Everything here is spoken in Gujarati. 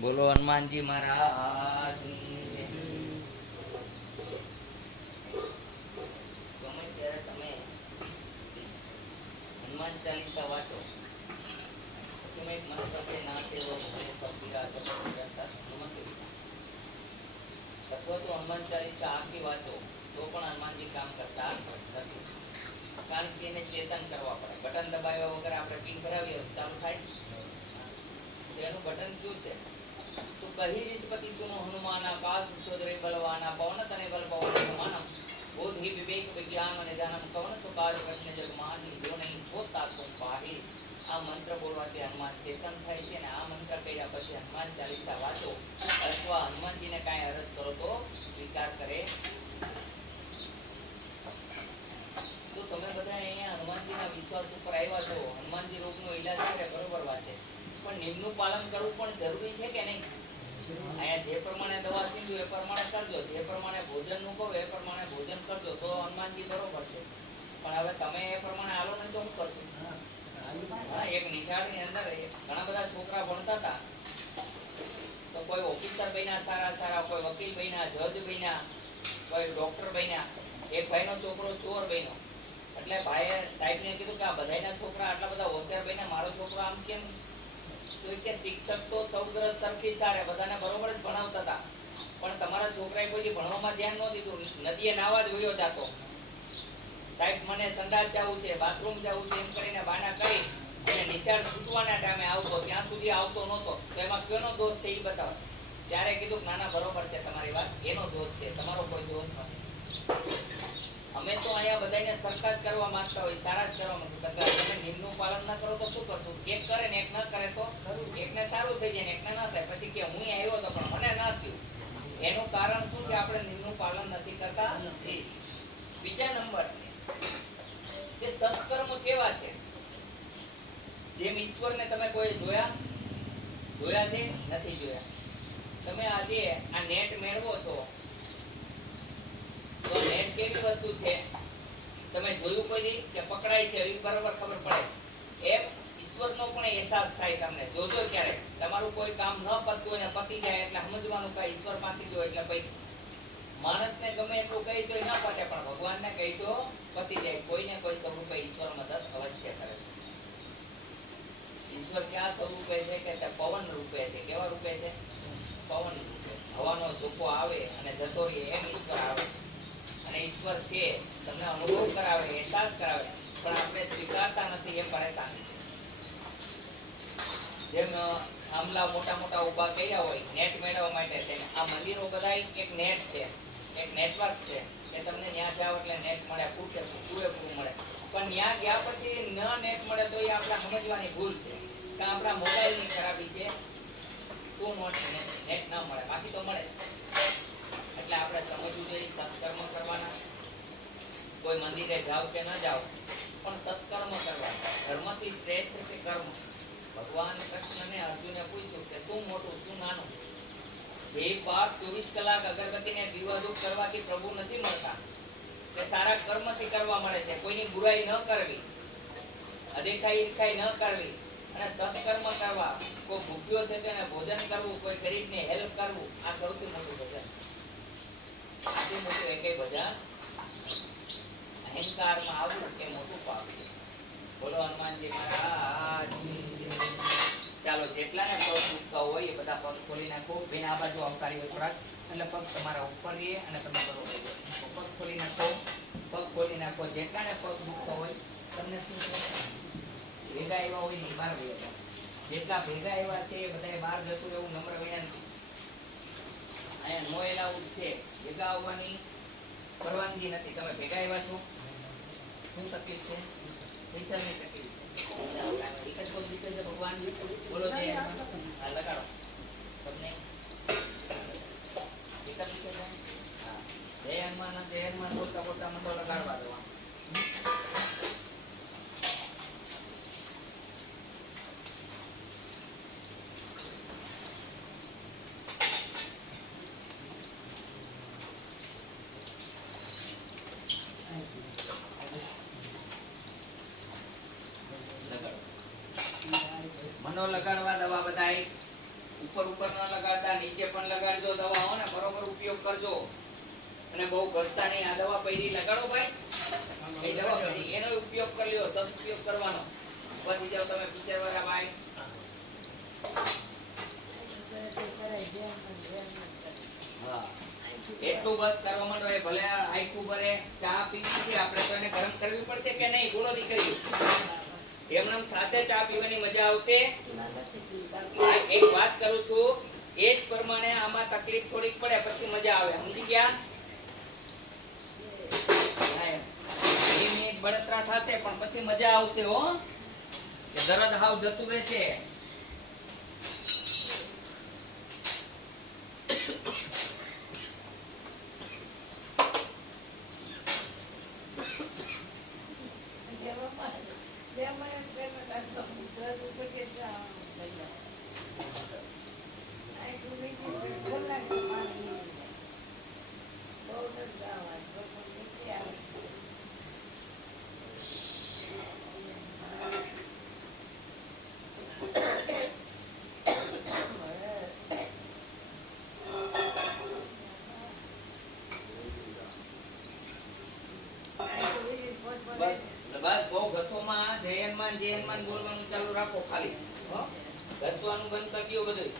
બોલો હનુમાનજી મહારાજ ગમે ત્યારે તમે હનુમાન ચાલીસા વાંચો પછી મેં એક મંત્ર કે ના તેવો સબીરા જગત હનુમંત અથવા તો હનુમાન ચાલીસા આખી વાંચો તો પણ હનુમાનજી કામ કરતા નથી, કારણ કે એને ચેતન કરવા પડે. બટન દબાવ્યા વગર આપણે પિન કરાવીએ ચાલુ થાય? એનું બટન કયું છે? તો કહી નિષ્પતિ સુનો હનુમાના કાસ ઉછોદરે બલવાના પવન તને બલ પવન સમાનમ બોધિ વિવેક વિજ્ઞાન અને ધ્યાનમ કવન તો કાર્ય પ્રશ્ન જગમાની જો નહીં હોતા તો પાહી. આ મંત્ર બોલવાથી હનુમાન ચેતન થાય છે અને આ મંત્ર કર્યા પછી હનુમાન ચાલીસા વાંચો અથવા હનુમાનજીને કાંઈ અરજ કરો તો સ્વીકાર કરે. તો તમે બધા અહીંયા હનુમાનજીના વિશ્વાસ ઉપર આવ્યા છો, હનુમાનજી રોગનો ઈલાજ કરે બરોબર વાત છે, પણ નિયમનું પાલન કરવું પણ જરૂરી છે કે નહીં? અહીંયા જે પ્રમાણે દવા પીધું એ પ્રમાણે કરજો, જે પ્રમાણે ભોજનનું કહો એ પ્રમાણે ભોજન કરજો તો હનુમાનજી બરોબર છે. પણ હવે તમે એ પ્રમાણે હાલો નહીં તો શું કરશું? એક નિશાળની અંદર ઘણા બધા છોકરા ભણતા હતા, તો કોઈ ઓફિસર બન્યા સારા સારા, કોઈ વકીલ બન્યા, જજ બન્યા, કોઈ ડોક્ટર બન્યા. એક ભાઈનો છોકરો ચોર બન્યો, એટલે ભાઈએ સાહેબને કીધું કે આ બધાના છોકરા આટલા બધા હોશિયાર બન્યા, મારો છોકરો આમ કેમ? તો કે શિક્ષક તો સૌ ગ્રહ સરખી સારે બધાને બરોબર જ ભણાવતા હતા, પણ તમારા છોકરાએ કોઈ ભણવામાં ધ્યાન ન દીધું, નદીએ નાવા જ વયો જાતો. સાહેબ મને સંડાસ જવું છે, બાથરૂમ જવું છે એમ કરીને બાના કરી અને નિશાળ છૂટવાના ટાઈમે આવતો, ત્યાં સુધી આવતો નહોતો. તો એમાં કેનો દોષ છે એ બતાવો. ત્યારે કીધું નાના બરોબર છે તમારી વાત, એનો દોષ છે, તમારો કોઈ દોષ નથી. અમે તો અહીંયા બધાને સરકાર કરવા માંગતા હોય, સારા જ કરવા માંગતા. તમે નિયમનું પાલન ના કરો તો શું કરશું? એક કરે ને એક ન કરે તો એકને સારું થઈ જાય ને એકને ના થાય. પછી કે હું આવ્યો તો પણ મને ના થયું. એનું કારણ શું છે? આપણે નિયમનું પાલન નથી કરતા. બીજા નંબર જે સત્કર્મ કેવા છે? જેમ ઈશ્વરને તમે કોઈ જોયા છે? નથી જોયા. તમે આજે આ નેટ મેળવો છો તો નેટ કેવી વસ્તુ છે તમે જોયું કોઈ કે પકડાય છે એ બરાબર ખબર પડે. એમ ઈશ્વરનો પણ અહેસાસ થાય તમને. જોજો ક્યારે તમારું કોઈ કામ ન પતતું હોય ને પતી જાય એટલે સમજવાનું કે ઈશ્વર પાસી ગયો. એટલે ભાઈ માણસને ગમે એટલું કહી તો ના પતે, પણ ભગવાનને કહી તો પતી જાય. કોઈને કોઈ સ્વરૂપે ઈશ્વર મદદ અવશ્ય કરે છે. ઈશ્વર ક્યાં સ્વરૂપે છે? કે પવન રૂપે છે. કેવા રૂપે છે? પવન રૂપે. હવાનો ઝોકો આવે અને જતો રહે એમ ઈશ્વર આવે અને ઈશ્વર છે તમને અનુભવ કરાવે, અહેસાસ કરાવે, પણ આપણે સ્વીકારતા નથી. એ પરેશાન. જેમ આમલા મોટા મોટા ઉભા કર્યા હોય નેટ મેળવવા માટે, આ મંદિરો બધા એક નેટ છે, એક નેટવર્ક છે કે તમને ત્યાં જાવ એટલે નેટ મળે, પૂરેપૂરું મળે. પણ ત્યાં ગયા પછી ન નેટ મળે તો એ આપણે સમજવાની ભૂલ છે કે આપણા મોબાઈલની ખરાબી છે. તો નેટ ન મળે, બાકી તો મળે. એટલે આપણે સમજવું જોઈએ સત્કર્મ કરવાના. કોઈ મંદિરે જાવ કે ન જાવ પણ સત્કર્મ કરવા. ધર્મથી શ્રેષ્ઠ છે કર્મ. ભગવાન કૃષ્ણને અર્જુને પૂછ્યું કે શું મોટું શું નાનું? બે પાપ 24 કલાક અગરબત્તીને દીવાધૂપ કરવાથી પ્રભુ નથી મળતા, કે સારા કર્મથી કરવા મળે છે. કોઈની બુરાઈ ન કરવી, અદેખાઈ ઈર્ખાઈ ન કરવી અને સત્કર્મ કરવા. કોઈ ભૂખ્યો છે તેને ભોજન કરવું, કોઈ ગરીબને હેલ્પ કરવું, આ સૌથી મોટું ભજન. આથી મોટું એકેય ભજન. અહંકારમાં આવવું એ મોટું પાપ છે. બોલો હનુમાનજી મહારાજ. ચાલો જેટલાને પગ દુખતા હોય એ બધા પગ ખોલી નાખો. બેન આ બાજુ આવકારી થોડાક, એટલે પગ તમારા ઉપર રહે અને તમે બરોબર પગ ખોલી નાખો. પગ ખોલી નાખો. જેટલાને પગ દુખતા હોય તમને શું ભેગા આવ્યા હોય ને બહાર આવ્યા. જેટલા ભેગા આવ્યા છે એ બધા બહાર જતું એવું નમ્ર વિનંતી. અહીંયા નો એલાઉડ છે, ભેગા આવવાની પરવાનગી નથી. તમે ભેગા આવ્યા છો, શું તકલીફ છે? પૈસાની તકલીફ છે. એક જ કોઈ દીકરી છે ભગવાન. બોલો જય હનુમાન. લગાડો તમને એક જ દીકરી છે. હા, જય હનુમાન બોલતા બોલતા મંડો લગાડવા દેવા. મનો લગાડવા દવા બધા ઉપર ઉપર ન લગાડતા, નીચે પણ લગાડજો દવા, હો ને બરોબર ઉપયોગ કરજો. અને બહુ ઘસતા નહીં. આ દવા પૈડી લગાડો ભાઈ, એ દવા પૈડી એનો ઉપયોગ કરી લ્યો, સદુપયોગ કરવાનો. પછી જાવ તમે પિક્ચર વાળા ભાઈ. હા, એટલું બસ કરવા માંડો. એ ભલે આખું ભરે ચા પીવી છે આપણે, તો એને ગરમ કરવી પડશે કે નહીં? બોલો દીકરી, એમને થાશે ચા પીવાની મજા આવશે? એક વાત કરું છું, એ જ પ્રમાણે આમાં તકલીફ થોડીક પડે પછી મજા આવે. સમજી ગયા? મિનિટ બળતરા થશે પણ પછી મજા આવશે. હો, કે દરદ હાવ જતું રહેશે. બસ બહુ ઘસોમાં જય હનુમાન બોલવાનું ચાલુ રાખો ખાલી. ઘસવાનું બંધ કરી દો બધું.